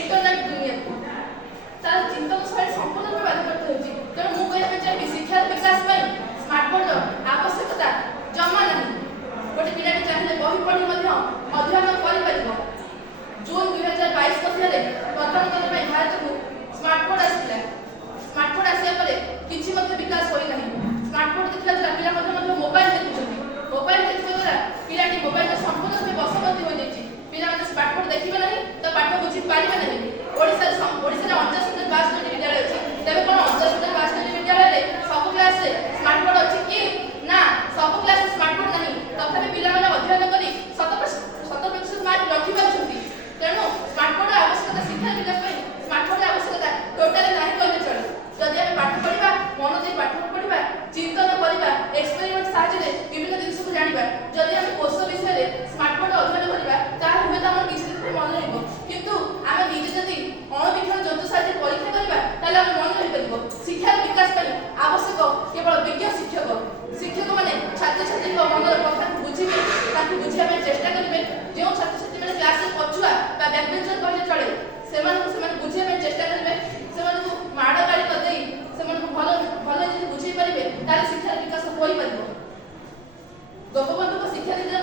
internet दुनिया तार चिंतन शैली संपूर्ण रूप बाधित होती तेणु मुझे कहना चाहिए शिक्षार विकास स्मार्टबोर्ड आवश्यकता जमा ना गोटे पिलाटी चाहिए बही पढ़ी अध्ययन कर जून 2022 मसीह प्रथम थर भारत को स्मार्टबोर्ड आसाला स्मार्टबोर्ड आसापर किसी विकास होना स्मार्टबोर्ड देखा पिला मोबाइल देखुं मोबाइल देखा द्वारा पिलाटी मोबाइल संपूर्ण रूप बशवर्ती हो जाए पिला स्मार्टबोर्ड देखिए ना तो पाठ बुझी पारे ना ओडिशा 59,62 विद्यालय अच्छी तेज कौन 59,62 विद्यालय सब क्लास स्मार्टबोर्ड अच्छी कि ना सब क्लास स्मार्टबोर्ड नहीं तथापि पिला अध्ययन कर 100% मार्क रखी पार्टी तेणु स्मार्टबोर्ड आवश्यकता शिक्षा विकास स्मार्टबोर्ड आवश्यकता टोटाली ना कहले चले जदि आम पाठ पढ़ा मन दे पाठ पढ़ा चिंतन करवा एक्सपेरिमेंट साहाय्य विभिन्न जिन को जाना जदि आम कोष विषय स्मार्टबोर्ड अध्ययन करवा तार हुए आम किसी दिन मन रहा किंतु आम निजे जदि अणुवीक्षण जंतु साहाय्य परीक्षा करवा ताले आम मन रही शिक्षा विकास आवश्यक केवल विज्ञ शिक्षक मैंने छात्र छात्री मनर कथा बुझे बुझाई चेष्टा करेंगे जो छात्र छात्री मैंने क्लास पछुआ बैकबेंचर कहले चले से बुझाई चेष्टा करेंगे से माड़ गाड़ी करदे भल भल बुझे पारे शिक्षार विकास हो पार गोपबंधु शिक्षा नीति